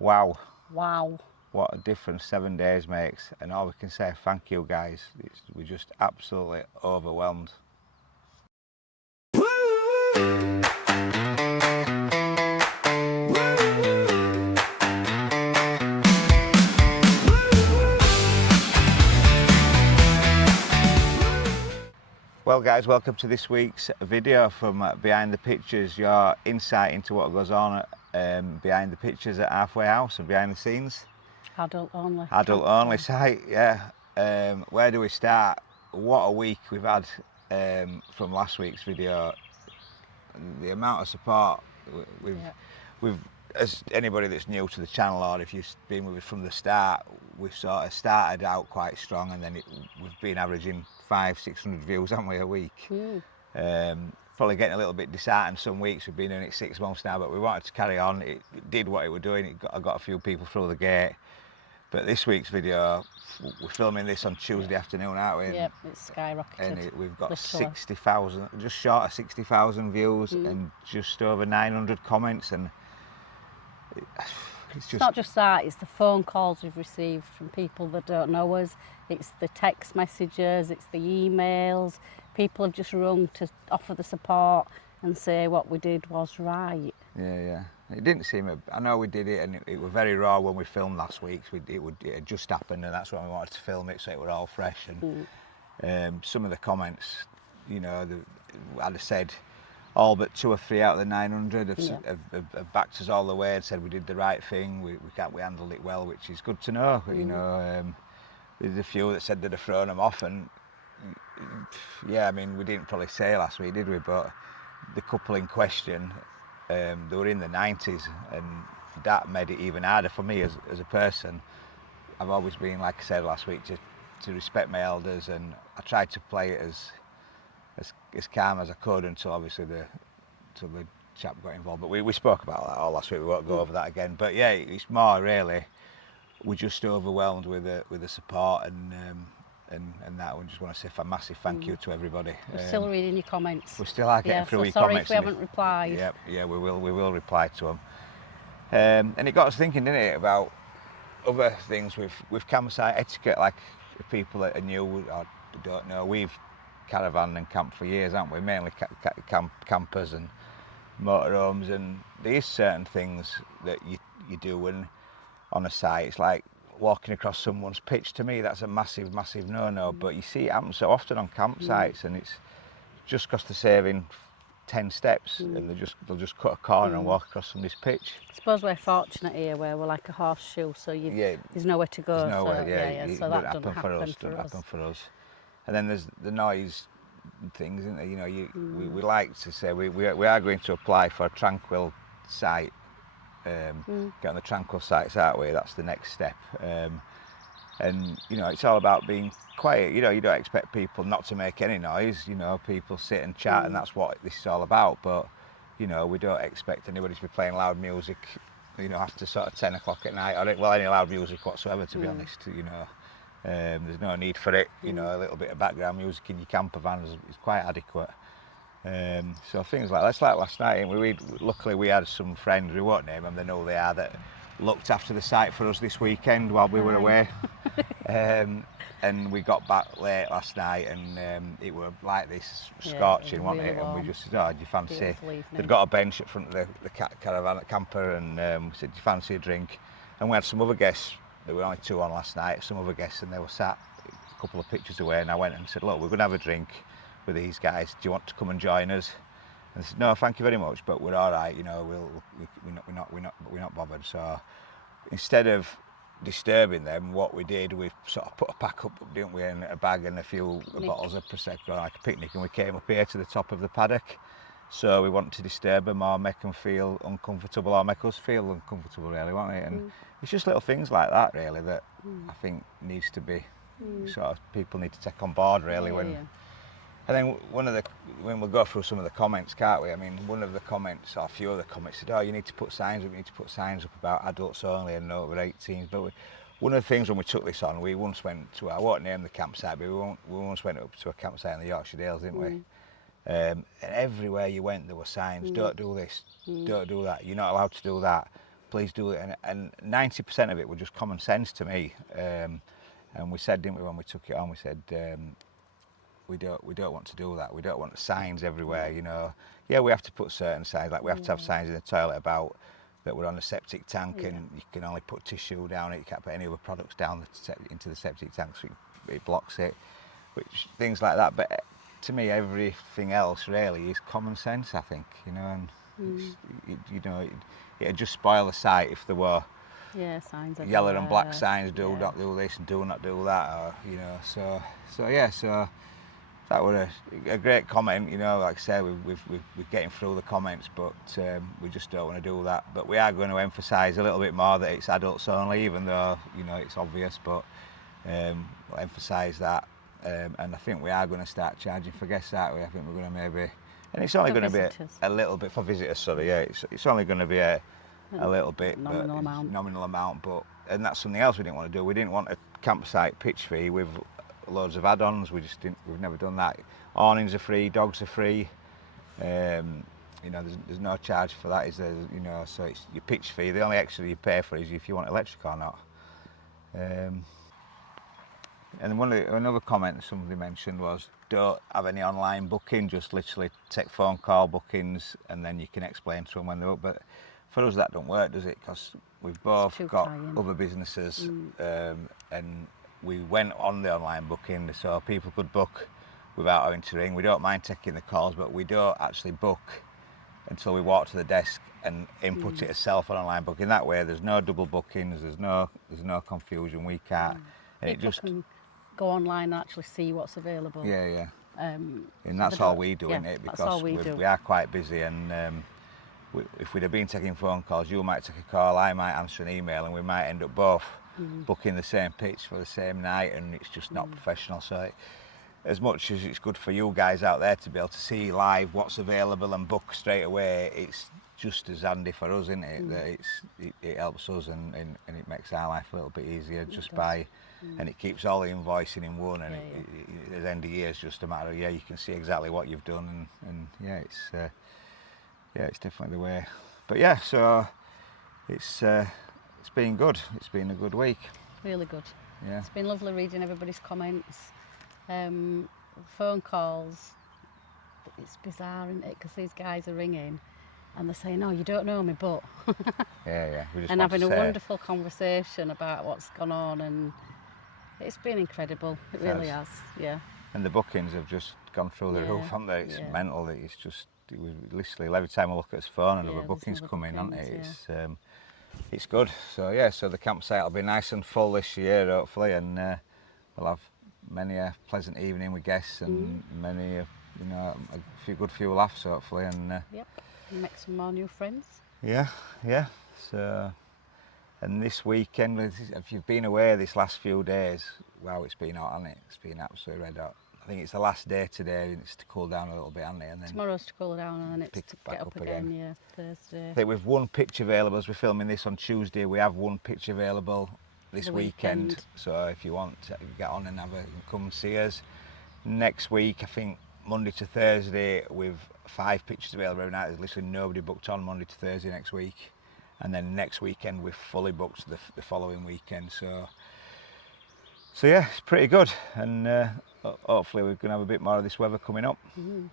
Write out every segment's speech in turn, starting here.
Wow. Wow. What a difference 7 days makes. And all we can say, thank you guys. We're just absolutely overwhelmed. Well guys, welcome to this week's video from Behind the Pictures, your insight into what goes on behind the pictures at Halfway House and behind the scenes. Adult only. Adult only site, yeah. Where do we start? What a week we've had from last week's video. The amount of support we've, as anybody that's new to the channel, or if you've been with us from the start, we've sort of started out quite strong, and then we've been averaging 500-600 views, haven't we, a week? Probably getting a little bit disheartened some weeks. We've been doing it 6 months now, but we wanted to carry on. It did what it was doing. I got a few people through the gate. But this week's video, we're filming this on Tuesday afternoon, aren't we? Yep, it's skyrocketed. And we've got literally 60,000, just short of 60,000 views and just over 900 comments. And it's not just that, it's the phone calls we've received from people that don't know us. It's the text messages, it's the emails. People have just rung to offer the support and say what we did was right. Yeah. It didn't seem, I know we did it, and it was very raw when we filmed last week. It had just happened, and that's when we wanted to film it, so it were all fresh. And some of the comments, you know, I'd have said all but 2 or 3 out of the 900 have backed us all the way and said we did the right thing. We handled it well, which is good to know. You know, there's a few that said they'd have thrown them off, and yeah, I mean, we didn't probably say last week, did we? But the couple in question, they were in the 90s, and that made it even harder for me as a person. I've always been, like I said last week, to respect my elders, and I tried to play it as calm as I could until obviously the chap got involved. But we spoke about that all last week. We won't go over that again. But yeah, it's more really, we're just overwhelmed with the support and that. We just want to say a massive thank you to everybody. We're still reading your comments. We still are getting through your sorry comments. Sorry if we haven't replied. Yeah, we will reply to them. And it got us thinking, didn't it, about other things with campsite etiquette, like people that are new or don't know. We've caravan and camped for years, haven't we? Mainly campers and motorhomes, and there is certain things that you do when on a site. It's like walking across someone's pitch. To me, that's a massive no-no. But you see it happen so often on campsites, and it's just because they're saving 10 steps, and they'll just cut a corner and walk across somebody's pitch. I suppose we're fortunate here where we're like a horseshoe, so there's nowhere to go. There's nowhere, so that doesn't happen for us. And then there's the noise things, isn't there? You know, we like to say we are going to apply for a tranquil site. Get on the tranquil sites, aren't we? That's the next step. And you know, it's all about being quiet. You know, you don't expect people not to make any noise. You know, people sit and chat, and that's what this is all about. But you know, we don't expect anybody to be playing loud music, you know, after sort of 10 o'clock at night, or any loud music whatsoever, to be honest. You know, there's no need for it. You know, a little bit of background music in your camper van is quite adequate. So things like that's like last night, and luckily we had some friends, we won't name them, they know who they are, that looked after the site for us this weekend while we were away. And we got back late last night, and it were like this scorching, wasn't it? And we just said, oh, do you fancy? They'd got a bench at front of the caravan camper, and we said, do you fancy a drink? And we had some other guests. There were only 2 on last night. Some other guests, and they were sat a couple of pictures away. And I went and said, look, we're going to have a drink with these guys. Do you want to come and join us? And they said, no, thank you very much, but we're all right. You know, we're not bothered. So instead of disturbing them, what we did, we sort of put a pack up, didn't we, and a bag and a few bottles of prosecco, like a picnic, and we came up here to the top of the paddock. So we want to disturb them or make them feel uncomfortable, or make us feel uncomfortable, really, won't it? And it's just little things like that, really, that I think needs to be sort of people need to take on board, really. And then when we'll go through some of the comments, can't we? I mean, one of the comments, or a few of the comments said, oh, you need to put signs up about adults only and no over 18s. But one of the things when we took this on, we once went to, I won't name the campsite, but we once went up to a campsite in the Yorkshire Dales, didn't we? And everywhere you went, there were signs, don't do this, don't do that, you're not allowed to do that. please do it. And 90% of it was just common sense to me. And we said, didn't we, when we took it on, we said, we don't want to do that. We don't want signs everywhere, you know. Yeah, we have to put certain signs, like we have to have signs in the toilet about that we're on a septic tank and you can only put tissue down it, you can't put any other products down into the septic tank, so it blocks it, which things like that. But to me, everything else really is common sense, I think, you know. And it'd just spoil the site if there were signs yellow and black everywhere. signs, do not do this and do not do that, or you know. So that was a great comment, you know. Like I say, we're getting through the comments, but we just don't want to do that. But we are going to emphasise a little bit more that it's adults only, even though, you know, it's obvious, but we'll emphasise that. And I think we are going to start charging for guests, aren't we? I think we're going to maybe, and it's only going to be a little bit for visitors, sorry, yeah. It's only going to be a little bit, nominal amount, but, and that's something else we didn't want to do. We didn't want a campsite pitch fee with loads of add-ons. We've never done that. Awnings are free, dogs are free. You know, there's no charge for that, is there? You know, so it's your pitch fee. The only extra you pay for is if you want electric or not. And another comment somebody mentioned was, don't have any online booking, just literally take phone call bookings and then you can explain to them when they're up. But for us that don't work, does it? Because we've both got other businesses, and we went on the online booking so people could book without having to ring. We don't mind taking the calls, but we don't actually book until we walk to the desk and input it yourself on online booking. That way there's no double bookings, there's no confusion, we can't. And people can go online and actually see what's available. Yeah. And that's all we do, isn't it? Because we are quite busy, and if we'd have been taking phone calls, you might take a call, I might answer an email, and we might end up both booking the same pitch for the same night, and it's just not professional. So as much as it's good for you guys out there to be able to see live what's available and book straight away, it's just as handy for us, isn't it? That it helps us and it makes our life a little bit easier just by, and it keeps all the invoicing in one, and at the end of the year it's just a matter of, you can see exactly what you've done, and it's definitely the way. But so it's been good. It's been a good week. Really good. Yeah. It's been lovely reading everybody's comments, phone calls. It's bizarre, isn't it? Because these guys are ringing and they're saying, "Oh, you don't know me, but." Yeah. We just and having a wonderful conversation about what's gone on, and it's been incredible. It really has. Yeah. And the bookings have just gone through the roof, haven't they? It's mental. It's just, we literally every time I look at his phone, another booking's come in, aren't it? It's good. So the campsite will be nice and full this year, hopefully, and we'll have many a pleasant evening with guests and many a good few laughs, hopefully, and make some more new friends. Yeah. So, and this weekend, if you've been away this last few days, wow, it's been hot, hasn't it? It's been absolutely red hot. I think it's the last day today, and it's to cool down a little bit, hasn't it? And then tomorrow's to cool down, and then it's to get up again. Thursday. I think we've one pitch available as we're filming this on Tuesday. We have one pitch available this weekend. So if you want to get on and come and see us. Next week, I think Monday to Thursday, with 5 pitches available every night. There's literally nobody booked on Monday to Thursday next week. And then next weekend, we're fully booked the following weekend. So it's pretty good. And hopefully we're going to have a bit more of this weather coming up. Good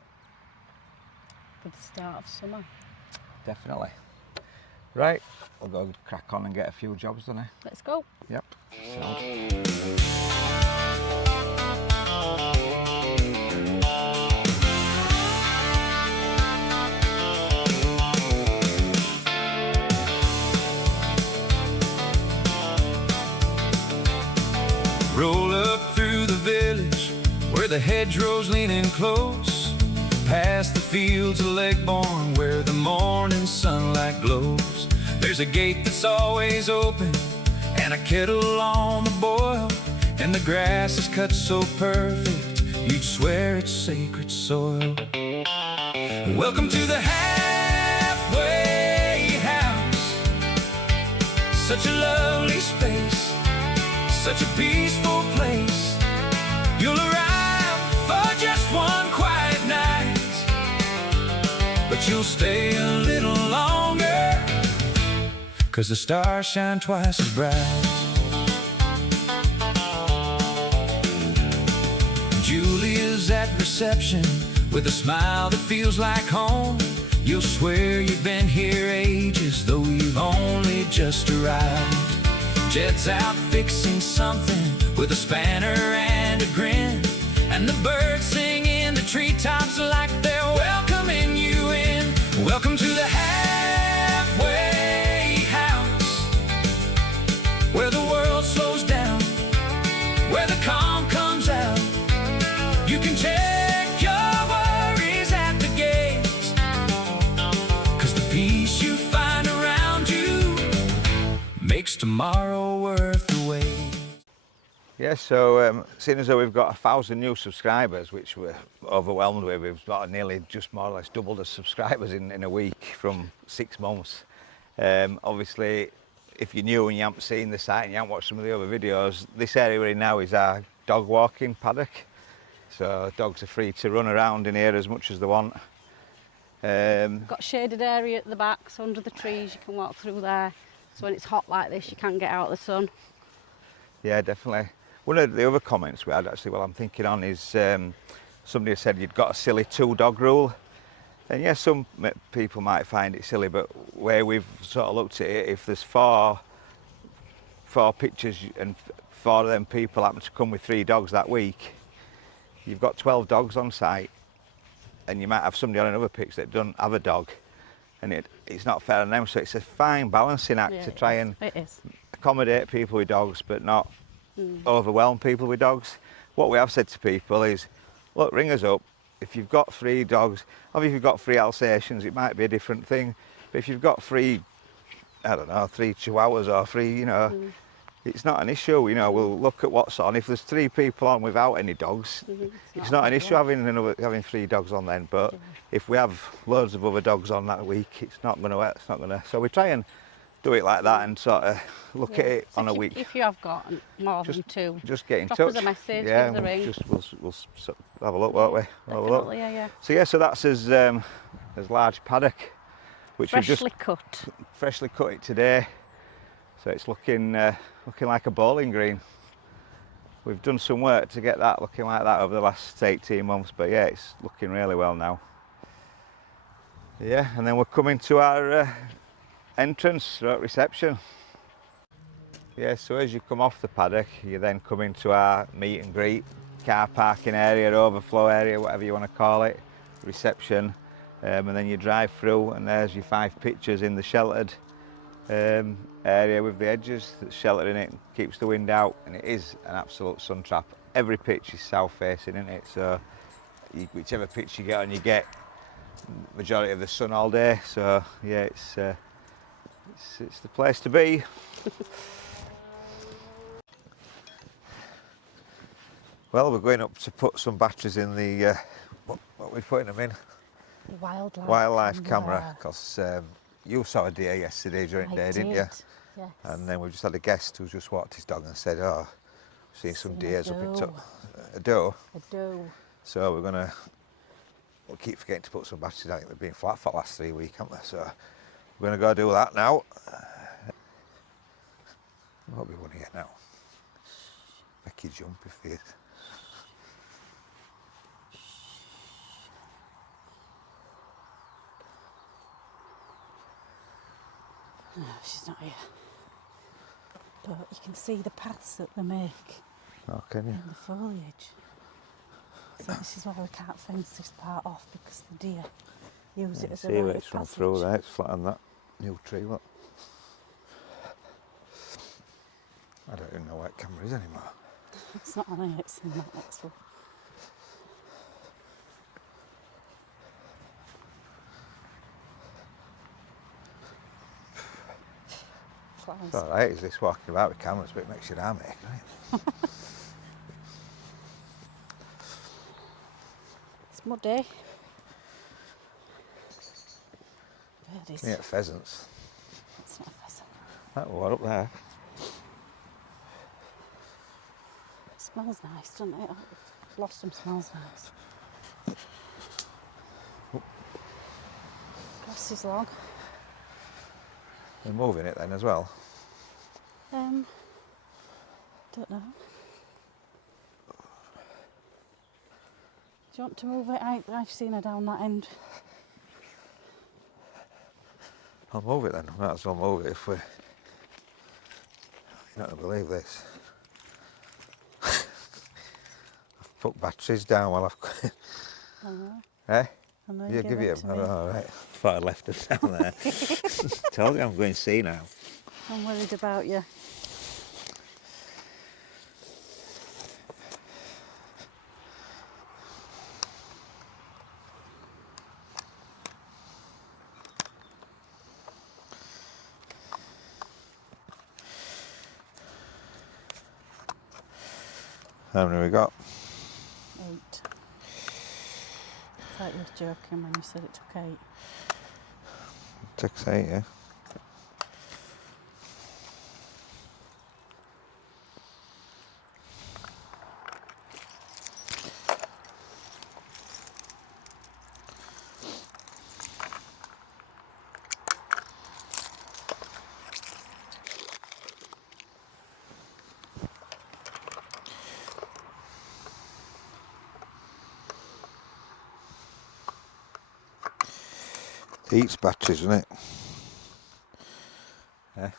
start of summer. Definitely. Right, we'll go crack on and get a few jobs done. Let's go. Yep. Roll up through the village where the hedgerows leaning close, past the fields of Legbourne where the morning sunlight glows. There's a gate that's always open and a kettle on the boil, and the grass is cut so perfect you'd swear it's sacred soil. Welcome to the halfway house, such a lovely space, such a peaceful place. You'll arrive for just one quiet night, but you'll stay a little longer, 'cause the stars shine twice as bright. Julia's at reception with a smile that feels like home. You'll swear you've been here ages, though you've only just arrived. Jed's out fixing something with a spanner and a grin, and the birds sing in the treetops like they're welcoming you in. Welcome to the halfway house, where the world slows down, where the calm comes out. You can check your worries at the gates, 'cause the peace you find around you makes tomorrow worth the wait. Yeah, so seeing as though we've got 1,000 new subscribers, which we're overwhelmed with, we've got nearly just more or less doubled the subscribers in a week from 6 months. Obviously, if you're new and you haven't seen the site and you haven't watched some of the other videos, this area we're in now is our dog walking paddock. So dogs are free to run around in here as much as they want. Got shaded area at the back, so under the trees you can walk through there. So when it's hot like this, you can get out of the sun. Yeah, definitely. One of the other comments we had actually, while I'm thinking on, is somebody said you'd got a silly 2-dog rule. And yes, some people might find it silly, but where we've sort of looked at it, if there's four pictures and 4 of them people happen to come with 3 dogs that week, you've got 12 dogs on site, and you might have somebody on another picture that doesn't have a dog, and it's not fair on them. So it's a fine balancing act to try and accommodate people with dogs, but not overwhelm people with dogs. What we have said to people is, look, ring us up. If you've got 3 dogs, obviously if you've got 3 Alsatians, it might be a different thing. But if you've got 3, I don't know, 3 Chihuahuas or 3, you know, it's not an issue. You know, we'll look at what's on. If there's 3 people on without any dogs, it's not an issue having 3 dogs on then. But if we have loads of other dogs on that week, it's not going to. So we try and do it like that and sort of look at it on a week. If you have got more than 2, just get in drop touch. us a message, Yeah, give us a ring. we'll have a look, won't we? Have a look. Definitely, yeah. So that's as large paddock, which we just freshly cut it today. So it's looking like a bowling green. We've done some work to get that looking like that over the last 18 months, but yeah, it's looking really well now. Yeah, and then we're coming to our entrance reception. Yeah, so as you come off the paddock, you then come into our meet and greet, car parking area, overflow area, whatever you want to call it, reception, and then you drive through and there's your 5 pictures in the sheltered area with the edges that's sheltering it, keeps the wind out, and it is an absolute sun trap. Every pitch is south facing, isn't it? So whichever pitch you get on, you get majority of the sun all day. So yeah, it's the place to be. Well, we're going up to put some batteries in the what are we putting them in? The wildlife camera, because you saw a deer yesterday during the day, didn't you? Yes. And then we just had a guest who just walked his dog and said, "Oh, I've seen some deers up in a doe." A doe. So we'll keep forgetting to put some batteries out. They've been flat for the last 3 weeks, haven't they? So we're going to go do that now. Won't be one here now. Make you jump if he is. No, she's not here. But you can see the paths that they make Oh, can you? in the foliage. So this is why we can't fence this part off, because the deer use it as a See where rite it's of run passage. through there, it's flat on that new tree, look. I don't even know where camera is anymore. It's not on here, it's in that next one. It's alright, is this walking about with cameras, but it makes your arm ache, right? It's muddy. Birdies. Yeah, pheasants. It's not a pheasant. That one up there. It smells nice, doesn't it? Blossom smells nice. Grass is long. We're moving it then as well. Don't know. Do you want to move it? I've seen her down that end. I'll move it then. Might as well move it if we... You're not going to believe this. I've put batteries down while I've... I know. Eh? I know You give it him? to me. Oh, right. Thought I left it down there. Told you I'm going to see now. I'm worried about you. How many we got? 8. I thought you were joking when you said it took 8. Takes 8, yeah. It eats batteries, doesn't it? Yeah.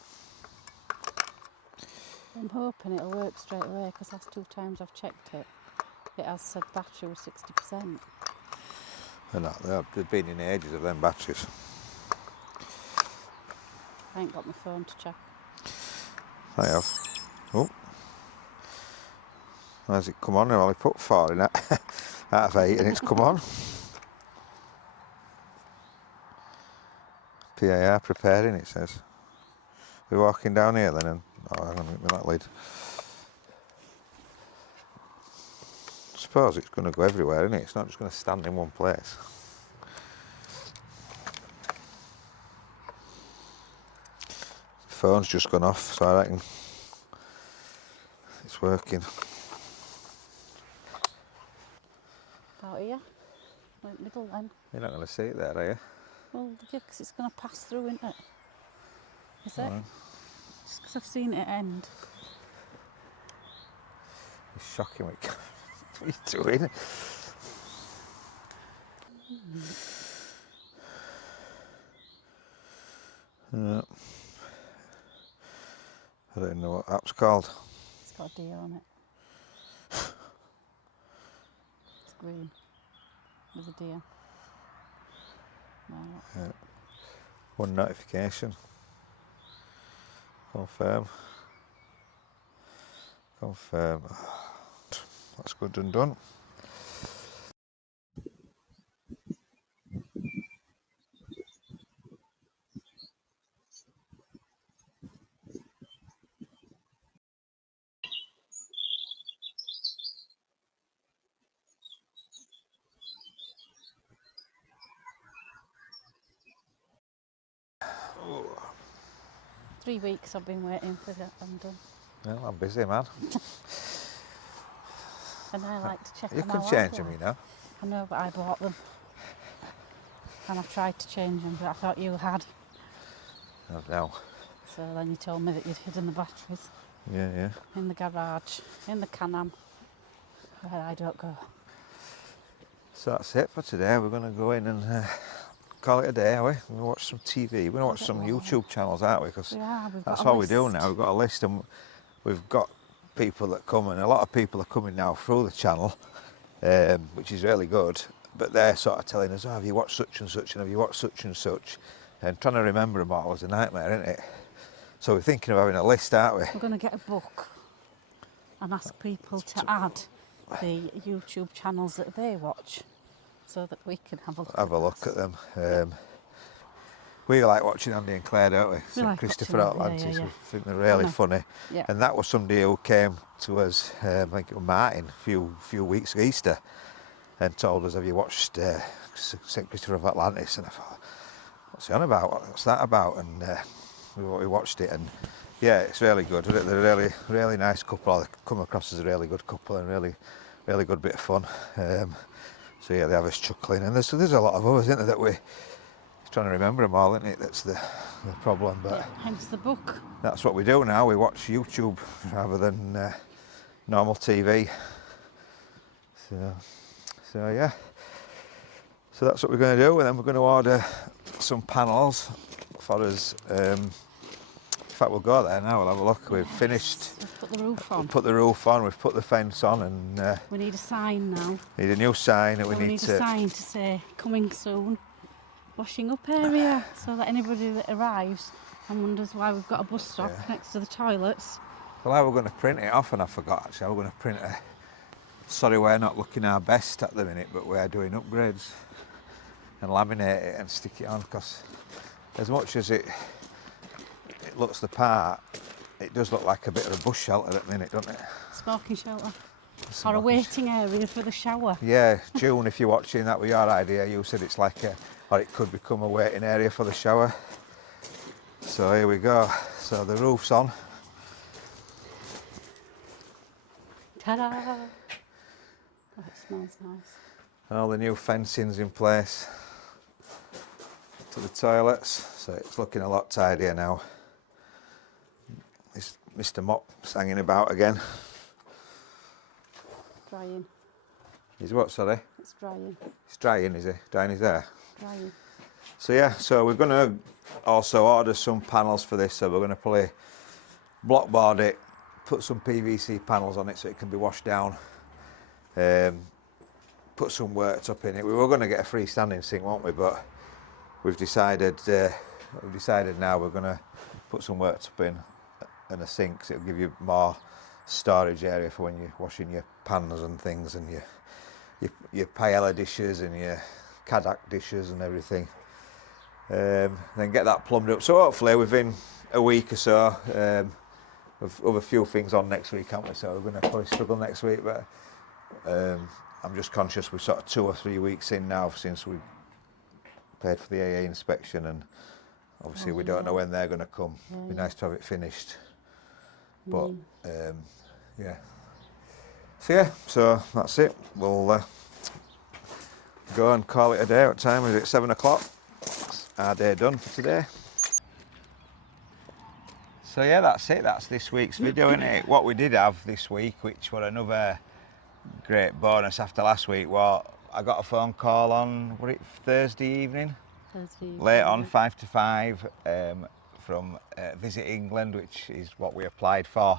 I'm hoping it'll work straight away because last 2 times I've checked it, it has said battery was 60%. They're not. They've been in ages of them batteries. I ain't got my phone to check. I have. Oh. Has it come on? Well, I put 4 in that out of 8 and it's come on. PAR preparing, it says. We're walking down here then and... Oh, hang on, with that lid. I suppose it's going to go everywhere, isn't it? It's not just going to stand in one place. Phone's just gone off, so I reckon it's working. About here, right middle then. You're not going to see it there, are you? Well, yeah, 'cause it's going to pass through, isn't it? Is it? Right. Just 'cause I've seen it end. It's shocking what you're doing. Yeah. I don't know what app's called. It's got a deer on it. It's green with a deer. No, Yeah. One notification. Confirm. Confirm. That's good and done. Oh. 3 weeks I've been waiting for that one done. Well, I'm busy, man. And I like to check You on can my change wildlife. them, you know. I know, but I bought them. And I tried to change them, but I thought you had. Oh, no. So then you told me that you'd hidden the batteries Yeah. in the garage, in the Can-Am, where I don't go. So that's it for today. We're going to go in and call it a day, are we? We're going to watch some TV. We're going to watch some YouTube channels, aren't we? Because that's all we do now. We've got a list and we've got people that come, and a lot of people are coming now through the channel, which is really good. But they're sort of telling us, oh, have you watched such and such, and have you watched such and such? And trying to remember them all is a nightmare, isn't it? So we're thinking of having a list, aren't we? We're going to get a book and ask people to add the YouTube channels that they watch so that we can have a look At them. We like watching Andy and Claire, don't we? We like Christopher watching them, Atlantis. yeah. We think they're really funny. Yeah. And that was somebody who came to us, I think it was Martin, a few weeks ago, Easter, and told us, have you watched St. Christopher of Atlantis? And I thought, what's he on about? What's that about? And we watched it, and yeah, it's really good. They're a really nice couple. They come across as a really good couple and really good bit of fun. So yeah, they have us chuckling, and there's a lot of others, isn't there, that we trying to remember them all, isn't it? That's the problem. But Yeah, hence the book. that's what we do now. We watch YouTube rather than normal TV. So yeah. So that's what we're going to do, and then we're going to order some panels for us. In fact, we'll go there now. We'll have a look. We've finished. We've put the roof on. We've put the roof on. We've put the fence on, and We need a sign now. need a new sign. And So we need a sign to say coming soon. Washing up area, so that anybody that arrives and wonders why we've got a bus stop next to the toilets. Well, I was going to print it off, and I forgot actually. I was going to print a. Sorry, we're not looking our best at the minute, but we're doing upgrades and laminate it and stick it on, because as much as it looks the part, it does look like a bit of a bush shelter at the minute, doesn't it? Smoking shelter. Or a waiting area for the shower. Yeah, June, if you're watching, that was your idea. You said it's like or it could become a waiting area for the shower. So here we go. So the roof's on. Ta-da! Oh, it smells nice. All the new fencing's in place to the toilets, so it's looking a lot tidier now. This Mr. Mop's hanging about again. Drying. He's what, sorry? It's drying. He's drying, is he? Drying his hair? Drying. So yeah, so we're going to also order some panels for this, so we're going to probably blockboard it, put some PVC panels on it so it can be washed down, put some worktop in it. We were going to get a freestanding sink, weren't we? But we've decided now we're going to put some worktop in and a sink, so it'll give you more storage area for when you're washing your pans and things, and your paella dishes and your Kadak dishes and everything. Then get that plumbed up. So hopefully within a week or so, we've a few things on next week, haven't we? So we're going to probably struggle next week, but I'm just conscious we're sort of 2 or 3 weeks in now since we paid for the AA inspection, and obviously we don't know when they're going to come. It'd be nice to have it finished. But yeah. So that's it. We'll go and call it a day. What time is it? 7 o'clock. Our day done for today. So yeah, that's it. That's this week's video, isn't it? What we did have this week, which was another great bonus after last week, was I got a phone call on, was it Thursday evening? Late on, 5 to 5, from Visit England, which is what we applied for.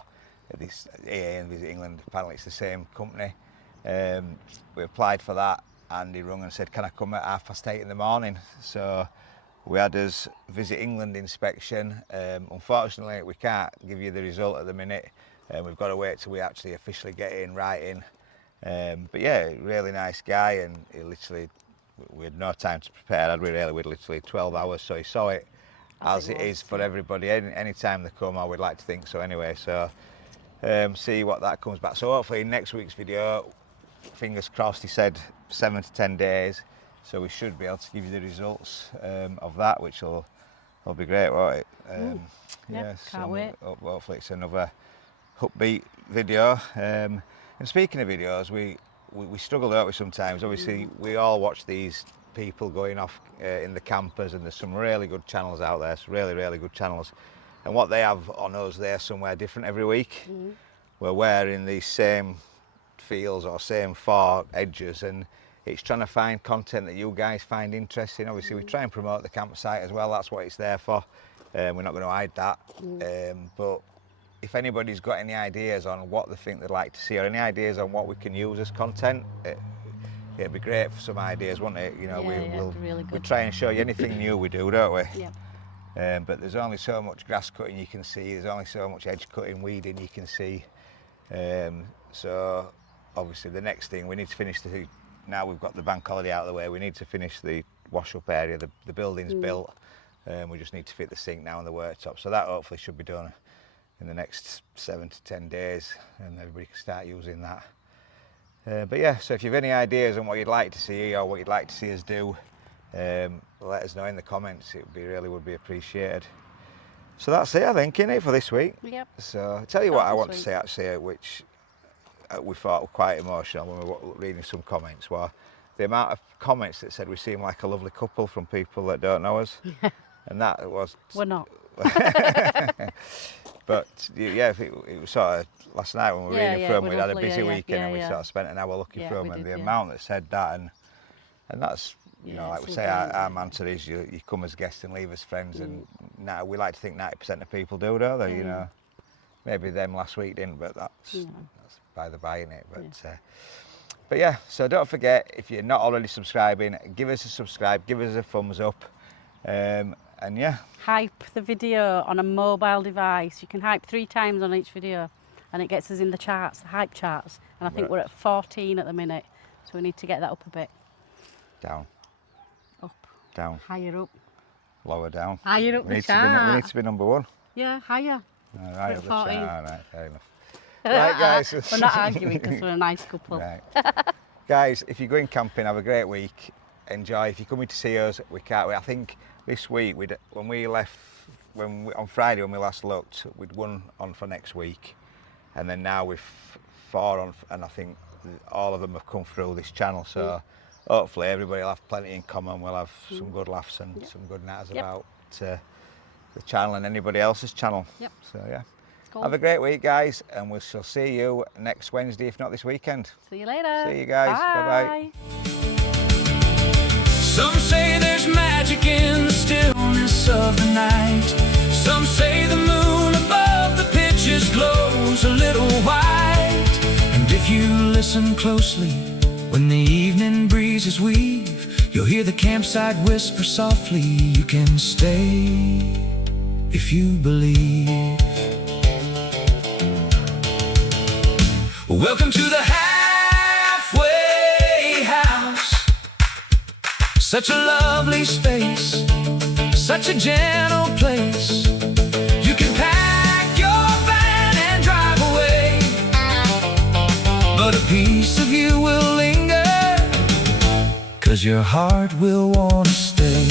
This AA and Visit England, apparently it's the same company. We applied for that, and he rung and said, can I come at 8:30 in the morning? So we had his Visit England inspection. Unfortunately, we can't give you the result at the minute. We've got to wait till we actually officially get it in writing. But yeah, really nice guy, and he literally, we had no time to prepare, had we really? We had literally 12 hours, so he saw it as it is for everybody. Any time they come, I would like to think so anyway. So see what that comes back. So hopefully in next week's video, fingers crossed, he said 7 to 10 days. So we should be able to give you the results of that, which will be great, won't it? Can't wait. Hopefully it's another upbeat video. And speaking of videos, we struggle, don't we, sometimes? Obviously, we all watch these people going off in the campers, and there's some really good channels out there, some really, really good channels. And what they have on us, they're somewhere different every week. Where we're in these same fields or same 4 edges, and it's trying to find content that you guys find interesting. Obviously, we try and promote the campsite as well. That's what it's there for. We're not going to hide that. But if anybody's got any ideas on what they think they'd like to see, or any ideas on what we can use as content, it'd be great for some ideas, wouldn't it? You know, we'll try and show you anything new we do, don't we? Yeah. But there's only so much grass cutting you can see. There's only so much edge cutting, weeding you can see. So obviously the next thing we need to finish now we've got the bank holiday out of the way, we need to finish the wash up area. The building's built. We just need to fit the sink now and the worktop. So that hopefully should be done in the next 7 to 10 days, and everybody can start using that. But yeah, so if you've any ideas on what you'd like to see or what you'd like to see us do, let us know in the comments. It would be appreciated. So that's it, I think, innit, for this week. Yep. So I'll tell you what I want to say actually, which we thought were quite emotional when we were reading some comments, were the amount of comments that said we seem like a lovely couple from people that don't know us, and that was. We're not. But yeah, it was sort of last night when we were reading through them, we'd had a busy weekend and we sort of spent an hour looking through them, and the amount that said that, and that's, you know, like we say, our mantra is you come as guests and leave as friends, and now we like to think 90% of people do, don't they? You know, maybe them last week didn't, but that's by the by, innit? But yeah, so don't forget, if you're not already subscribing, give us a subscribe, give us a thumbs up, and yeah. Hype the video on a mobile device. You can hype 3 times on each video, and it gets us in the charts, the hype charts. And I think we're at 14 at the minute, so we need to get that up a bit. Down. Up. Down. Higher up. Lower down. Higher up we the chart. We need to be number 1. Yeah, higher. Right, up the chart. All right, fair enough. Right, guys. We're not arguing because we're a nice couple. Right. Guys, if you're going camping, have a great week. Enjoy. If you're coming to see us, we can't wait. I think this week, when we left, on Friday when we last looked, we'd 1 on for next week, and then now we've 4 on, and I think all of them have come through this channel. So hopefully everybody will have plenty in common. We'll have some good laughs and some good natters about the channel and anybody else's channel. So yeah. Cool. Have a great week, guys, and we shall see you next Wednesday, if not this weekend. See you later. See you guys. Bye-bye. Some say there's magic in the stillness of the night. Some say the moon above the pitches glows a little white. And if you listen closely, when the evening breezes weave, you'll hear the campsite whisper softly, you can stay if you believe. Welcome to the halfway house. Such a lovely space, such a gentle place. You can pack your van and drive away, but a piece of you will linger, 'cause your heart will want to stay.